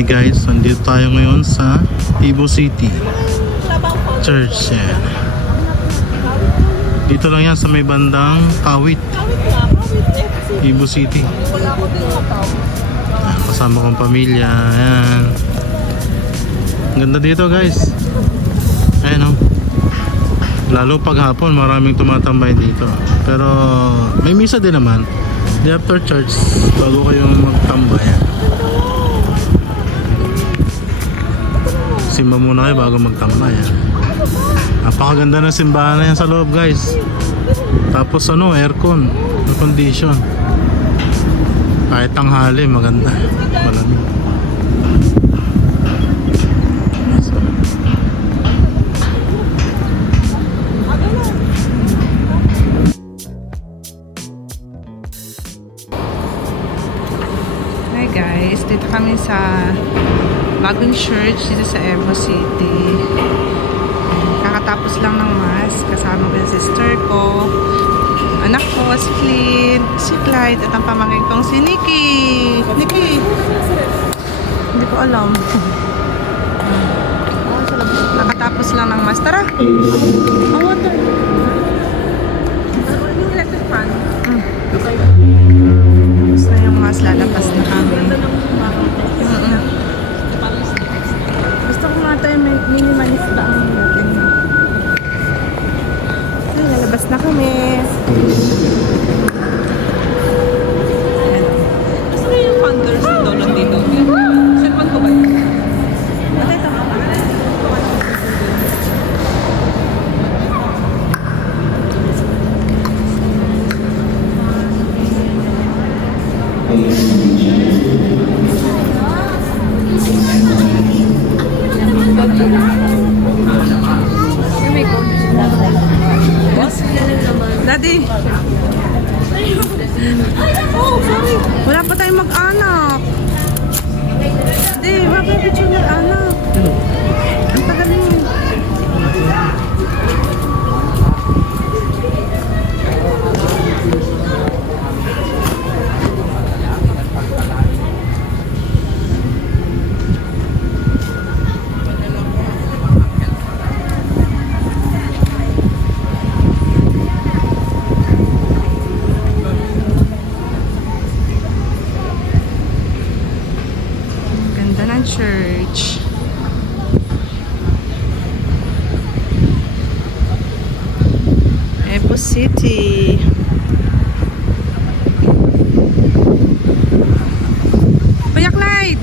Hi guys, nandito tayo ngayon sa Cebu City Church. Yan. Dito lang yan sa may bandang Kawit, Cebu City. Yan, kasama kong pamilya. Yan. Ganda dito guys. Ayan o. Lalo pag hapon maraming tumatambay dito. Pero may misa din naman. Di after church bago kayong magtambay. Simba muna kayo bago magtambay. Napakaganda ng simbahan na yan sa loob guys. Tapos ano, aircon, air condition. Kahit tanghali maganda. Malamig. Hi guys, dito kami sa bagong church dito sa Cebu City. Kakatapos lang ng mass, kasama ko yung sister ko, anak ko si Clint, si Clyde, at ang pamangkin kong si Nikki. Nikki! Hindi ko alam. Nakatapos lang ng mass. Tara! Ang water! Yung electric fan. Tapos na yung mass, lalapas na kami. Gusto ko nga tayo minimalist ba ang natin. Ay, lalabas na kami. Gusto ko yung founders ito lang dito. Cellphone ko ba yun? Ito, ito. Daddy! Oh, sorry! Wala pa tayong mag-anak! Daddy, wala pa yung picture mag-anak! Ang tagal mo! Church. Cebu City. Payak light.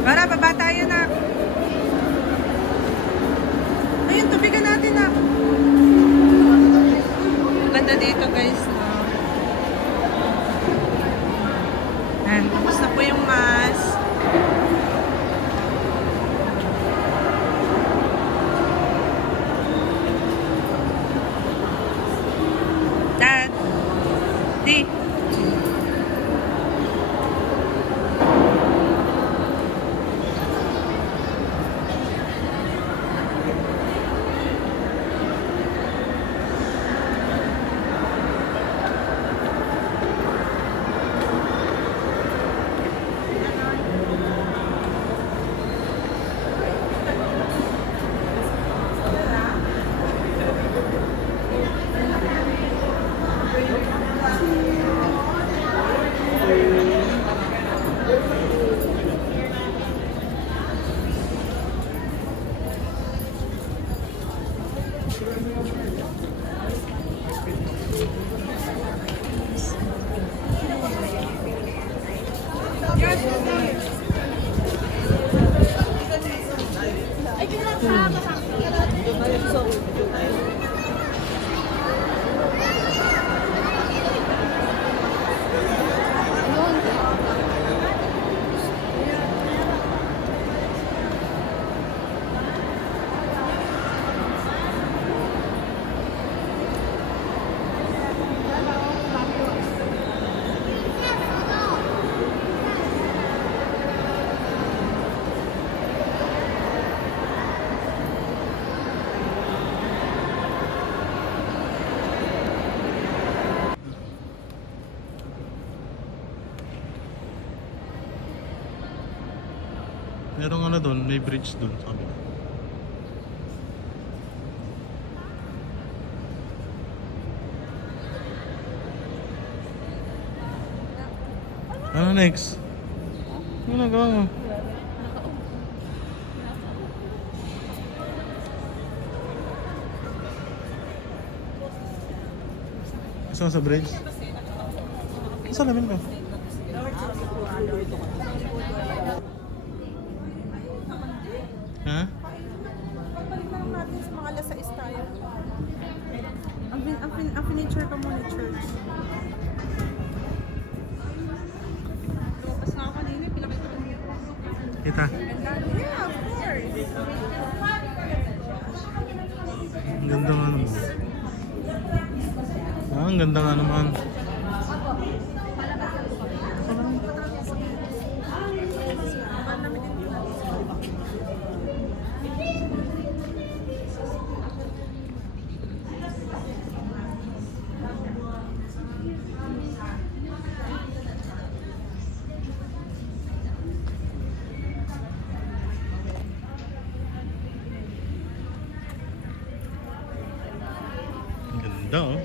Para, baba tayo na. Ayun, tubigan natin na. Ganda dito guys. No? Ayan, tapos na po yung mass. Dad. Di. Merong ano doon, may bridge doon. Sabi. Ano next? Ano nagawa mo? Gusto mo sa bridge? Sa lamin ko. Ha? Pagbalik na lang natin sa mga alas 6 tayo. Ang furniture ko muna church. Lupas na ako kanina, pilakit ko niyo. Kita. Yeah, of course. Ang ganda nga naman. Ah, ang ganda nga naman. Ang ganda oh.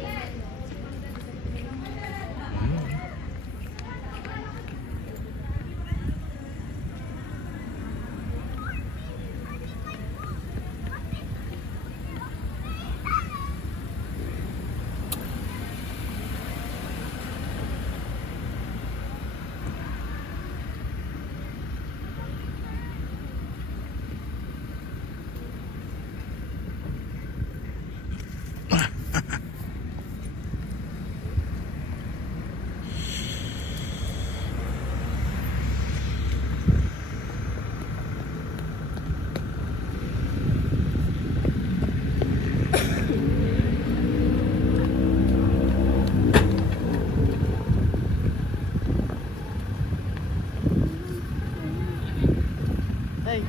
Ay.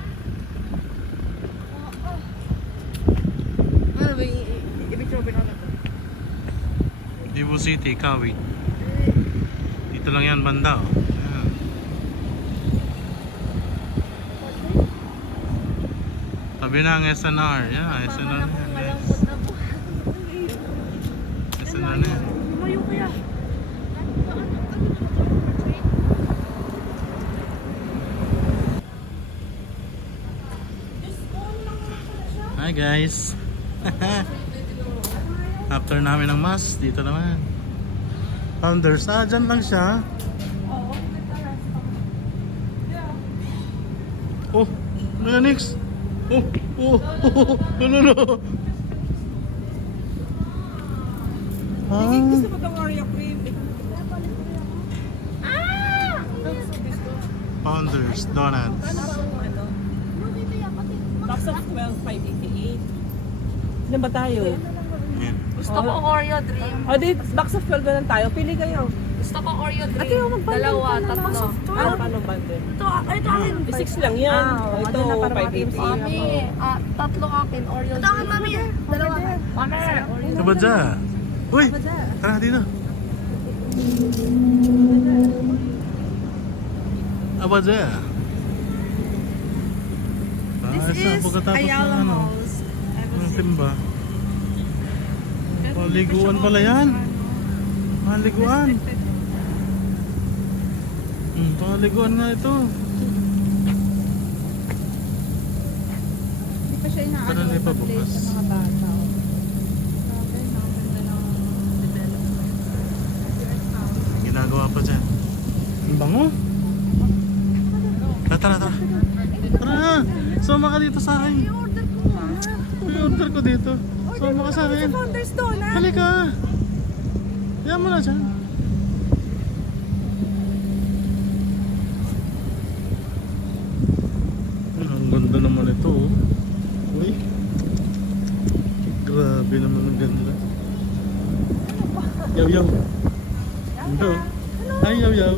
Ano ba yung ibig sabihin na to? Cebu City, Kawit. Dito lang yan banda oh. Ayan. Tabi na ang SNR. Yeah, SNR na yan. Yes. SNR na yan. Tumayo kaya. Hi guys. After namin ng mass, dito naman. Founders, dyan lang siya. Oh, ano yan next? Oh, no. Gusto ko itong Oreo cream. Founders, donuts. Box of 12, 588. Ilan ba tayo? Yan. Gusto ko Oreo Dream. O, di, box of 12 na lang tayo. Pili kayo. Gusto ko Oreo Dream. Ate, yung mag-bundle Dalawa, ka na lang. tatlo. Ano, paano bundle? Ito akin. 6 lang yan. Ito, 588. Mami, tatlo akin Oreo Dream. Ito akin, mami. Dalawa. Mami. Ito ba dyan? Uy, tara dito. Aba dyan. This is Ayala Malls. Ang simba. Paliguan pala yan. Paliguan. Paliguan nga ito. Hindi pa siya Pero hindi pa bukas. sa mga bata. ginagawa pa dyan. Ang bango. Tara. Tara na. Suma ka dito sa akin. I-order ko nga. I-order ko dito. Suma ka sa akin. Founders Donut. Halika. Yan mo na dyan. Ang ganda naman ito. Oh. Uy. Grabe naman ang ganda. Yaw. Yaw. Ay, yaw.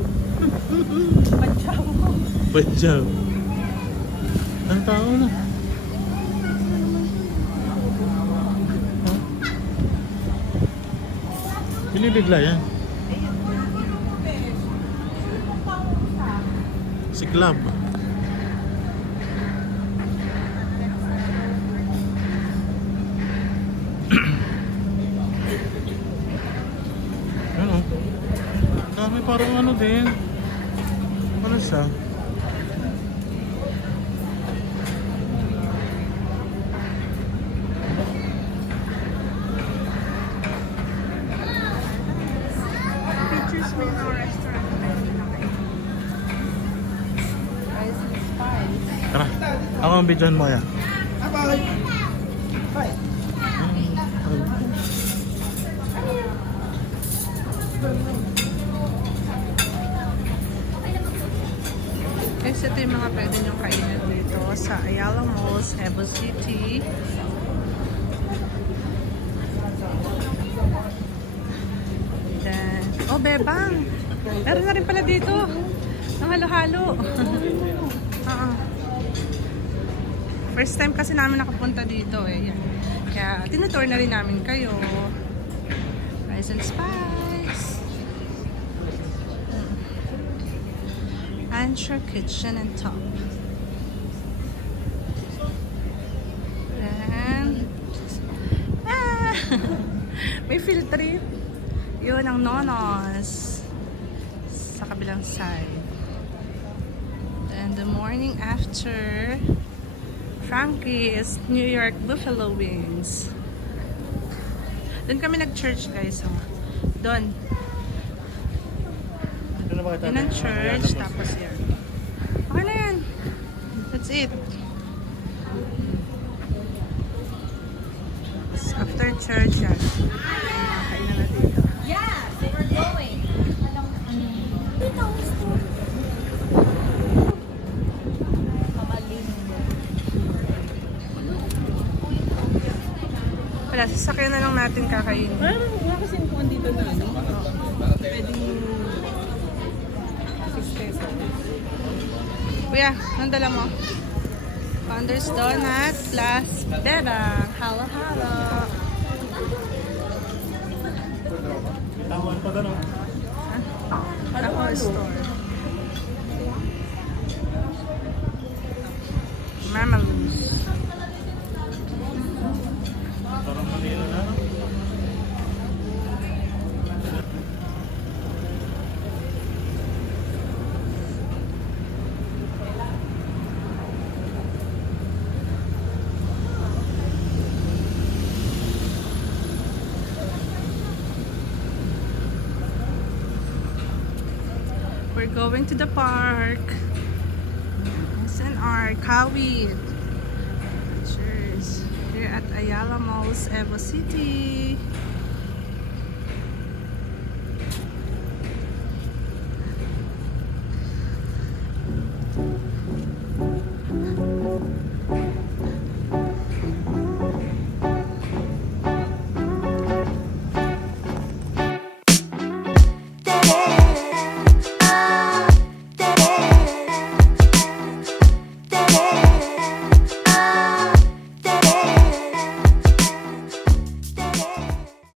Badyaw. Ang tao na. Ha? Binibigla yan. Si Club. Ano? Dami parang ano din. Ano siya? Pictures mo yung restaurant. Rice and spice. Tara. Ako ang videohan mo kaya. Guys, ito yung mga pwede niyong kainin dito sa Ayala Mall, Cebu City. Then, oh, bebang! Meron na rin pala dito. Ang halo-halo. Oo. First time kasi namin nakapunta dito eh. Yan. Kaya tinutour na rin namin kayo. Rice and spice. Anchor kitchen and top. Then, may field trip. Yun ang Nonos sa kabilang side. Then the morning after, Frankie's New York Buffalo Wings. Doon kami nag-church guys. Oh. Doon. Yun ang church. Tapos yan. Okay na yan. That's it. After church yan. Kainan na dito. Yeah, they were going. Wala, sasakyan na lang natin kakainin. Wala kasi kung dito na ano. Pwedeng 6 pesos. Kuya, anong dala mo? Founders Donut plus bebang. Halo. Tawan pa gano'n. Taco store. Mamalus. Parang Manila na. We're going to the park. SNR, Kawit. Cheers. Here at Ayala Mall, Cebu City.